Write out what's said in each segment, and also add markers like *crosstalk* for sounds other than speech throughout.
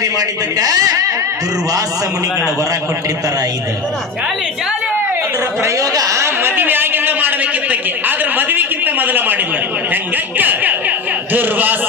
ಕುಂತಾದೇವಿ ಮಾಡಿದ್ದಕ್ಕ? ದುರ್ವಾಸ ಮುನಿಗಳ ವರ ಕೊಟ್ಟಿರ್ತಾರ ಇದು. ಅದರ ಪ್ರಯೋಗ ಮದುವೆ ಆಗಿಂದ ಮಾಡಬೇಕಿತ್ತಕ್ಕೆ. ಆದ್ರ ಮದುವೆಗಿಂತ ಮೊದಲ ಮಾಡಿಲ್ಲ ಹೆಂಗ ದುರ್ವಾಸ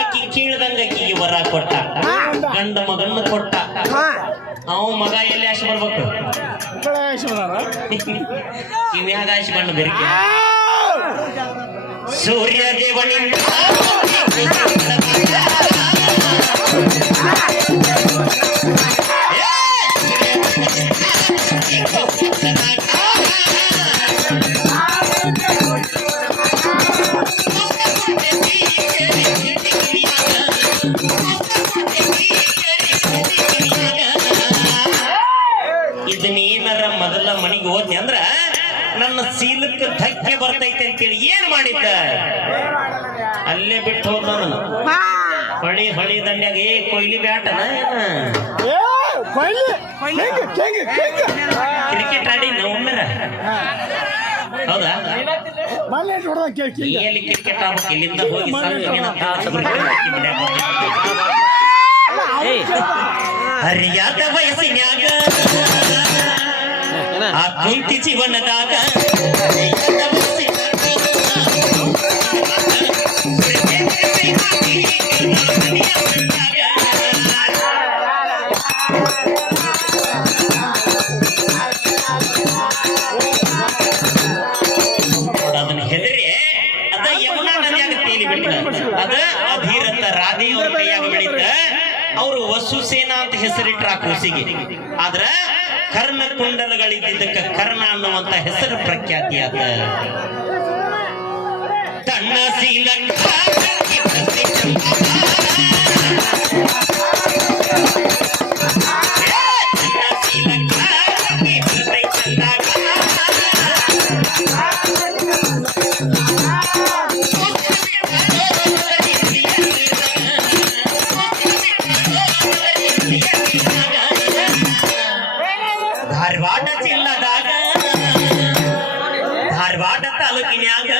ಅಕ್ಕಿ ಕೀಳ್ದಂಗ ಅಕ್ಕಿಗೆ ವರ ಕೊಟ್ಟ. ಗಂಡ ಮಗನ್ನ ಕೊಟ್ಟ. ಅವ ಮಗ ಎಲ್ಲಿ ಆಶೆ ಬರ್ಬೇಕು? ಕಿವ್ಯಾಗ ಆಶೆ ಬಣ್ಣ *laughs* ಬೇರೆ ಸೂರ್ಯ ದೇವನಿಂದ *laughs* ಸೀಲಕ್ಕೆ ಧಕ್ಕೆ ಬರ್ತೈತೆ ಅಂತೇಳಿ ಏನ್ ಮಾಡಿದ್ದ ಅಲ್ಲೇ ಬಿಟ್ಟು ಹೋದ ನಾನು ಹೊಳಿ ಹೊಳಿ ದಂಡ್ಯಾಗ ಏ ಕೊಯ್ಲಿ ಬ್ಯಾಟನ ಕ್ರಿಕೆಟ್ ಆಡಿ ಒಮ್ಮೆರ ಹೌದಾ ಎಲ್ಲಿ ಕ್ರಿಕೆಟ್ ಆಗ್ಬೇಕು ಇಲ್ಲಿಂದ ಹೋಗಿ ಹರಿಯಾದ ವಯಸ್ಸಿನ್ಯಾಗ ಆ ಕುಂತಿ ಜೀವನದಾಗ ಅದನ್ನ ಹೆದರಿ, ಅದ ಯಮುನಾ ನದಿಯಾಗ ತೇಲಿ ಬಿಟ್ಟ ಅದ ಅವರು ವಸುಸೇನಾ ಅಂತ ಹೆಸರಿಟ್ರ ಕೂಸಿಗೆ. ಆದ್ರ ಕರ್ಣ ಕುಂಡಲಗಳಿದ್ದಕ್ಕ ಕರ್ಣ ಅನ್ನುವಂತ ಹೆಸರು ಪ್ರಖ್ಯಾತಿ ತನ್ನ ಸೀಲಂಕ ತಾಲೂಕಿನ್ಯಾಗ